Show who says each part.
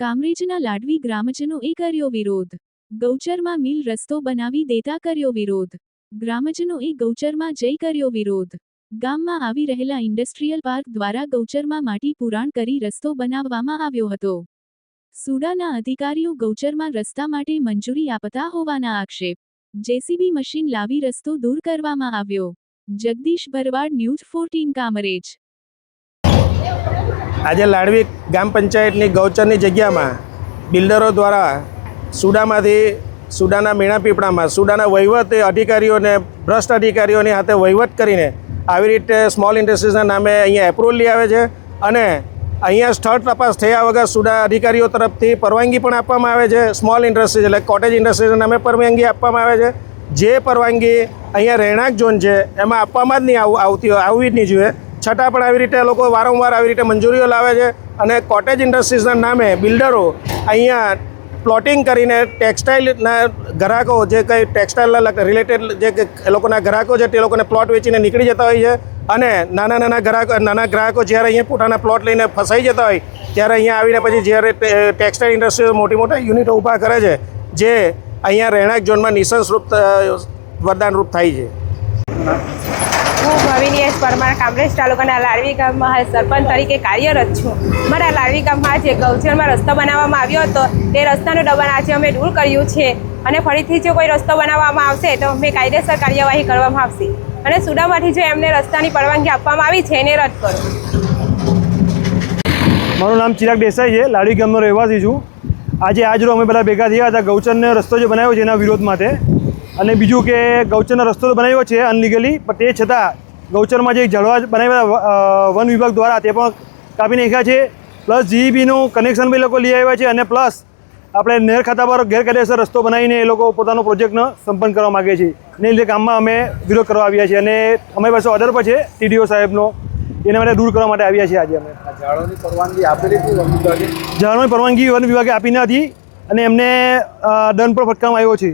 Speaker 1: કામરેજના લાડવી ગ્રામજનોએ કર્યો વિરોધ. ગૌચરમાં મિલ રસ્તો બનાવી દેતા કર્યો વિરોધ. ગ્રામજનોએ ગૌચરમાં જઈ કર્યો વિરોધ. ગામમાં આવી રહેલા ઇન્ડસ્ટ્રીયલ પાર્ક દ્વારા ગૌચરમાં માટી પુરાણ કરી રસ્તો બનાવવામાં આવ્યો હતો. સુડાના અધિકારીઓ ગૌચરમાં રસ્તા માટે મંજૂરી આપતા હોવાના આક્ષેપ. જેસીબી મશીન લાવી રસ્તો દૂર કરવામાં આવ્યો. Jagdish Bharwad news fourteen Kamrej.
Speaker 2: આજે લાડવી ગ્રામ પંચાયતની ગૌચરની જગ્યામાં બિલ્ડરો દ્વારા સુડામાંથી સુડાના મીણા પીપળામાં, સુડાના વહીવટ અધિકારીઓને, ભ્રષ્ટ અધિકારીઓની હાથે વહીવટ કરીને આવી રીતે સ્મોલ ઇન્ડસ્ટ્રીઝના નામે અહીંયા એપ્રુવલ લઈ આવે છે અને અહીંયા સ્થળ તપાસ થયા વગર સુડા અધિકારીઓ તરફથી પરવાનગી પણ આપવામાં આવે છે. સ્મોલ ઇન્ડસ્ટ્રીઝ એટલે કોટેજ ઇન્ડસ્ટ્રીઝના નામે પરવાનગી આપવામાં આવે છે. જે પરવાનગી અહીંયા રહેણાંક ઝોન છે, એમાં આપવામાં જ નહીં આવ- આવતી આવવી જ નહીં જોઈએ. છતાં પણ આવી રીતે લોકો વારંવાર આવી રીતે મંજૂરીઓ લાવે છે અને કોટેજ ઇન્ડસ્ટ્રીઝના નામે બિલ્ડરો અહીંયા પ્લોટિંગ કરીને ટેક્સટાઇલના ગ્રાહકો જે કંઈ ટેક્સટાઇલના રિલેટેડ જે લોકોના ગ્રાહકો છે તે લોકોને પ્લોટ વેચીને નીકળી જતા હોય છે અને નાના નાના ગ્રાહકો નાના ગ્રાહકો જ્યારે અહીંયા પોતાના પ્લોટ લઈને ફસાઈ જતા હોય ત્યારે અહીંયા આવીને પછી જ્યારે ટેક્સટાઇલ ઇન્ડસ્ટ્રીઓ મોટી મોટા યુનિટો ઊભા કરે છે જે અહીંયા રહેણાંક ઝોનમાં નિસંસ રૂપ અ, વરદાન રૂપ થાય છે.
Speaker 3: એસ પરમાર કામરેજ તાલુકાના લાડવી ગામમાં હાલ સરપંચ તરીકે કાર્યરત છું. મારા લાડવી ગામમાં જે ગૌચરમાં રસ્તો બનાવવામાં આવ્યો હતો. તે રસ્તાનું દબાણ આજે અમે દૂર કર્યું છે અને ફરીથી જો કોઈ રસ્તો બનાવવામાં આવશે તો અમે કાયદેસર કાર્યવાહી કરવામાં આવશે. અને સુડામાંથી જો એમને રસ્તાની પરવાનગી આપવામાં આવી છે એને રદ કરો.
Speaker 4: મારું નામ ચિરાગ દેસાઈ છે. લાડવી ગામનો રહેવાસી છું. આજે આજ રોજ અમે પહેલાં ભેગા થયા હતા ગૌચરનો રસ્તો જે બનાવ્યો છે એના વિરોધ માટે. અને બીજું કે ગૌચરનો રસ્તો તો બનાવ્યો છે અનલીગલી, પણ તે છતાં ગૌચરમાં જે જળવા બનાવ્યા વન વિભાગ દ્વારા તે પણ કાપી નાખ્યા છે. પ્લસ જીઈબીનું કનેક્શન બી એ લોકો લઈ આવ્યા છે અને પ્લસ આપણે નહેર ખાતા પર ગેરકાયદેસર રસ્તો બનાવીને એ લોકો પોતાનો પ્રોજેક્ટનો સંપન્ન કરવા માગે છે. એને લીધે ગામમાં અમે વિરોધ કરવા આવ્યા છીએ અને અમારી પાસે ઓર્ડર પર છે ટીડીઓ સાહેબનો. એના માટે દૂર કરવા માટે આવ્યા છીએ આજે અમે.
Speaker 5: ઝાડોની પરવાનગી આપેલી હતી વન વિભાગે?
Speaker 4: ઝાડની પરવાનગી વન વિભાગે આપી નથી અને એમને દંડ પણ ફટકારવામાં આવ્યો છે.